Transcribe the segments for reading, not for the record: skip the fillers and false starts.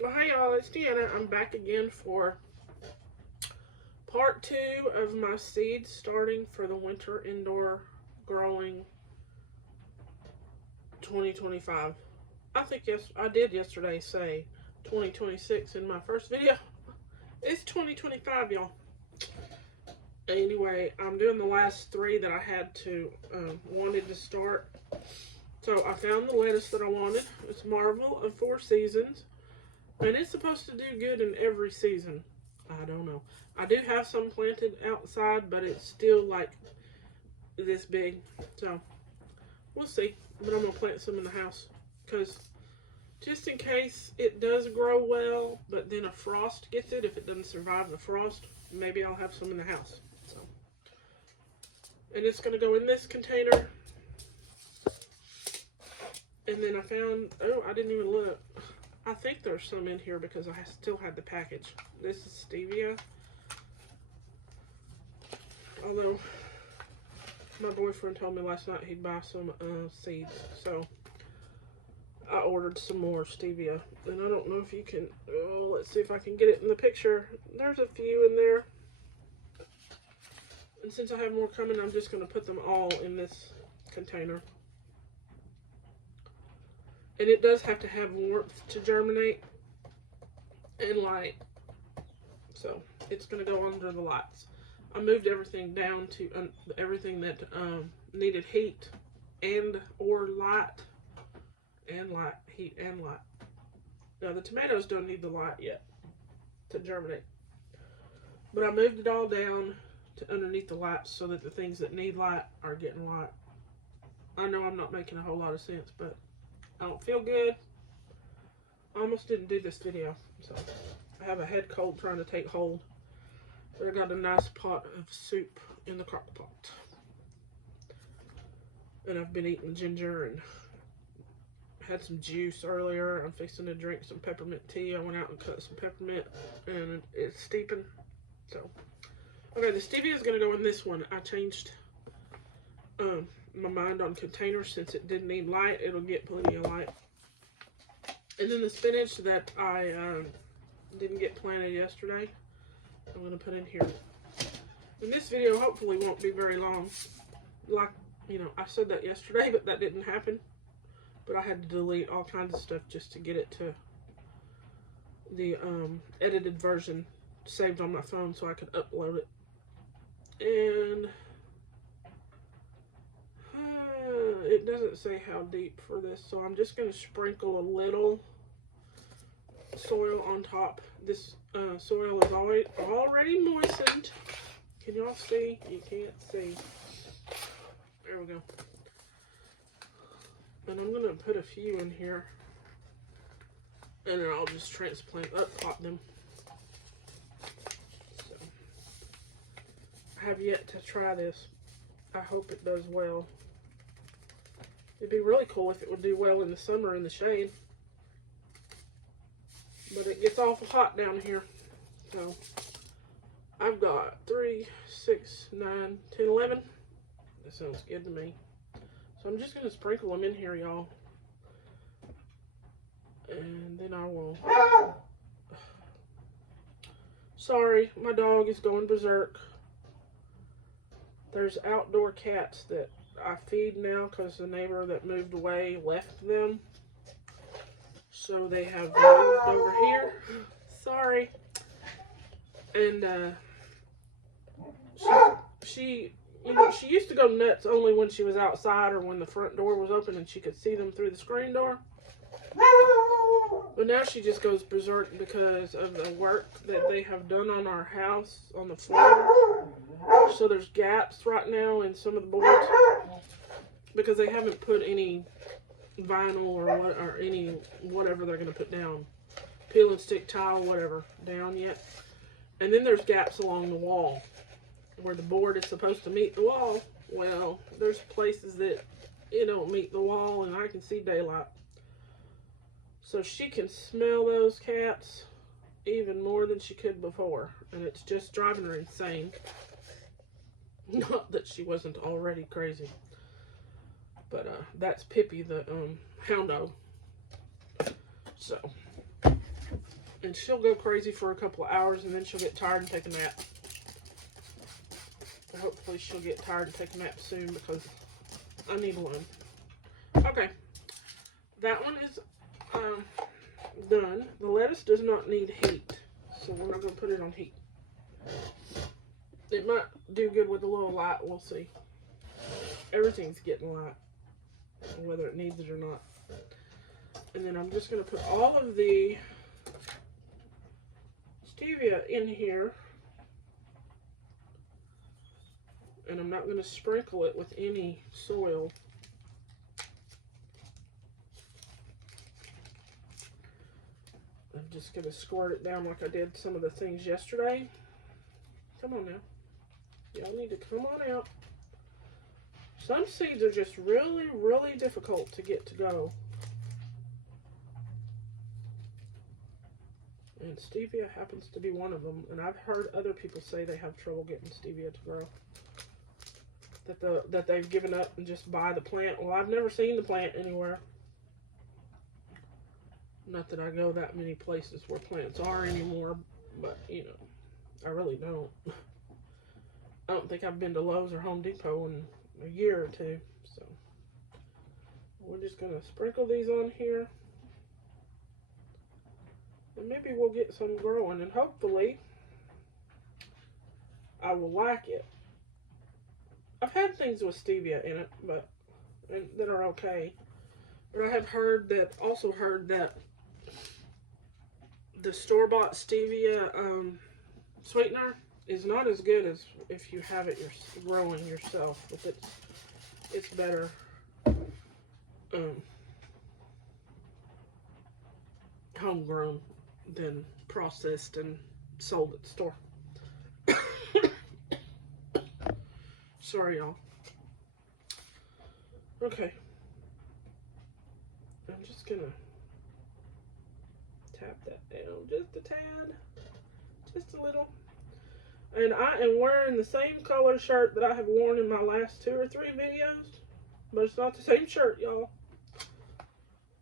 Well, hey y'all, it's Deanna. I'm back again for part 2 of my seeds starting for the winter indoor growing 2025. I think I did yesterday say 2026 in my first video. It's 2025, y'all. Anyway, I'm doing the last 3 that I had to wanted to start. So I found the lettuce that I wanted. It's Marvel of 4 Seasons. And it's supposed to do good in every season. I don't know. I do have some planted outside, but it's still like this big. So, we'll see. But I'm going to plant some in the house. Because just in case it does grow well, but then a frost gets it, if it doesn't survive the frost, maybe I'll have some in the house. So, and it's going to go in this container. And then I found, oh, I didn't even look. I think there's some in here because I still had the package. This is stevia. Although, my boyfriend told me last night he'd buy some seeds. So, I ordered some more stevia. And I don't know if you can, oh, let's see if I can get it in the picture. There's a few in there. And since I have more coming, I'm just going to put them all in this container. And it does have to have warmth to germinate and light. So it's going to go under the lights. I moved everything down to everything that needed heat and or light. And light. Heat and light. Now the tomatoes don't need the light yet to germinate. But I moved it all down to underneath the lights so that the things that need light are getting light. I know I'm not making a whole lot of sense, but I don't feel good. I almost didn't do this video, so I have a head cold trying to take hold. But I got a nice pot of soup in the crock pot. And I've been eating ginger and had some juice earlier. I'm fixing to drink some peppermint tea. I went out and cut some peppermint and it's steeping. So, okay, the stevia is going to go in this one. I changed my mind on containers since it didn't need light. It'll get plenty of light. And then the spinach that I didn't get planted yesterday, I'm going to put in here. And this video hopefully won't be very long. Like, you know, I said that yesterday, but that didn't happen. But I had to delete all kinds of stuff just to get it to the edited version saved on my phone so I could upload it. And it doesn't say how deep for this, so I'm just going to sprinkle a little soil on top. This soil is already moistened. Can y'all see? You can't see. There we go. And I'm going to put a few in here, and then I'll just pot them. So, I have yet to try this. I hope it does well. It'd be really cool if it would do well in the summer in the shade. But it gets awful hot down here. So, I've got 3, 6, 9, 10, 11. That sounds good to me. So I'm just going to sprinkle them in here, y'all. And then I will... Sorry, my dog is going berserk. There's outdoor cats that I feed now because the neighbor that moved away left them. So they have moved over here. Sorry. And she you know, she used to go nuts only when she was outside or when the front door was open and she could see them through the screen door. But now she just goes berserk because of the work that they have done on our house, on the floor. So there's gaps right now in some of the boards because they haven't put any vinyl or any whatever they're going to put down, peel and stick tile, whatever, down yet. And then there's gaps along the wall where the board is supposed to meet the wall. Well, there's places that it don't meet the wall and I can see daylight. So she can smell those cats even more than she could before. And it's just driving her insane. Not that she wasn't already crazy. But that's Pippi, the hound dog. So, And she'll go crazy for a couple of hours, and then she'll get tired and take a nap. Hopefully she'll get tired and take a nap soon, because I need one. Okay, that one is done. The lettuce does not need heat, so we're not going to put it on heat. It might do good with a little light, we'll see. Everything's getting light, whether it needs it or not. And then I'm just going to put all of the stevia in here. And I'm not going to sprinkle it with any soil. I'm just going to squirt it down like I did some of the things yesterday. Come on now. Y'all need to come on out. Some seeds are just really, really difficult to get to go. And stevia happens to be one of them. And I've heard other people say they have trouble getting stevia to grow. That they've given up and just buy the plant. Well, I've never seen the plant anywhere. Not that I go that many places where plants are anymore, but, you know, I really don't. I don't think I've been to Lowe's or Home Depot in a year or two, so we're just going to sprinkle these on here. And maybe we'll get some growing, and hopefully I will like it. I've had things with stevia in it, but that are okay. But I have also heard that the store-bought stevia sweetener is not as good as if you have it growing yourself. But it's better homegrown than processed and sold at the store. Sorry, y'all. Okay. I'm just gonna tap that down just a tad. Just a little. And I am wearing the same color shirt that I have worn in my last 2 or 3 videos. But it's not the same shirt, y'all.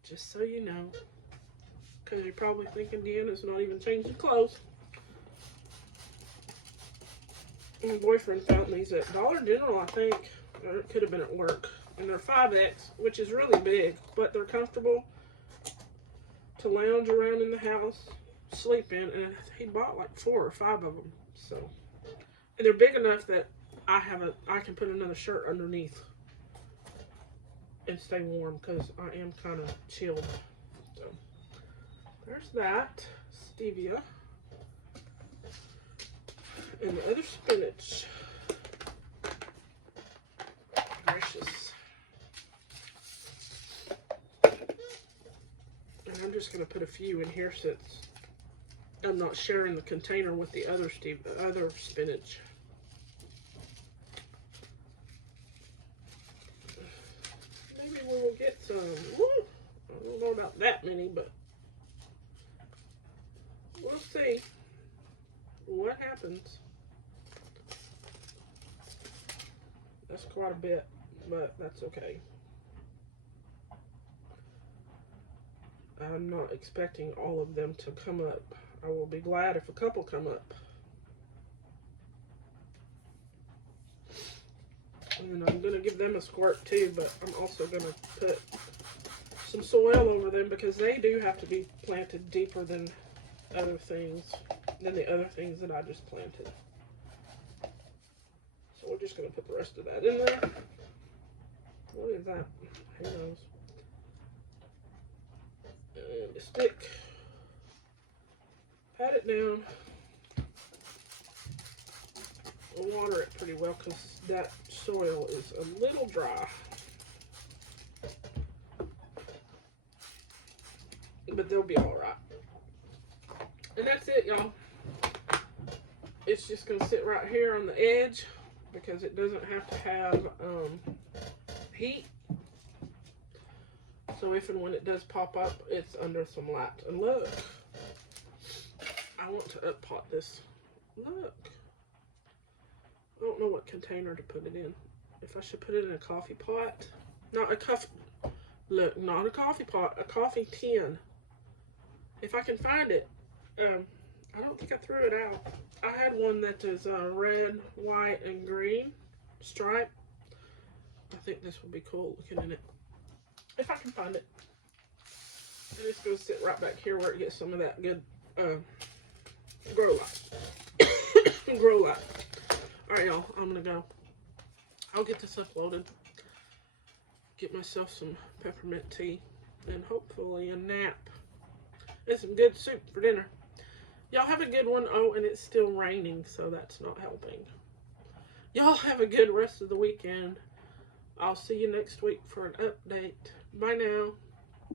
Just so you know. Because you're probably thinking Deanna's not even changing clothes. My boyfriend found these at Dollar General, I think. Or it could have been at work. And they're 5X, which is really big. But they're comfortable to lounge around in the house, sleep in. And he bought like 4 or 5 of them. So, and they're big enough that I can put another shirt underneath and stay warm, because I am kind of chilled. So, there's that stevia. And the other spinach. Gracious. And I'm just going to put a few in here since I'm not sharing the container with the other spinach. Maybe we will get some. I don't know about that many, but we'll see what happens. That's quite a bit, but that's okay. I'm not expecting all of them to come up. I will be glad if a couple come up. And then I'm going to give them a squirt too, but I'm also going to put some soil over them, because they do have to be planted deeper than the other things that I just planted. So we're just going to put the rest of that in there. What is that? Who knows? And a stick. Pat it down. Water it pretty well, because that soil is a little dry. But they'll be alright. And that's it, y'all. It's just going to sit right here on the edge, because it doesn't have to have heat. So if and when it does pop up, it's under some light. And look, I want to up pot this. Look. I don't know what container to put it in. If I should put it in a coffee pot. Not a coffee pot, a coffee tin. If I can find it. I don't think I threw it out. I had one that is red, white, and green stripe. I think this will be cool looking in it. If I can find it. And it's going to sit right back here where it gets some of that good grow light. Grow light. Alright, y'all. I'm going to go. I'll get this uploaded. Get myself some peppermint tea. And hopefully a nap. And some good soup for dinner. Y'all have a good one. Oh, and it's still raining, so that's not helping. Y'all have a good rest of the weekend. I'll see you next week for an update. Bye now.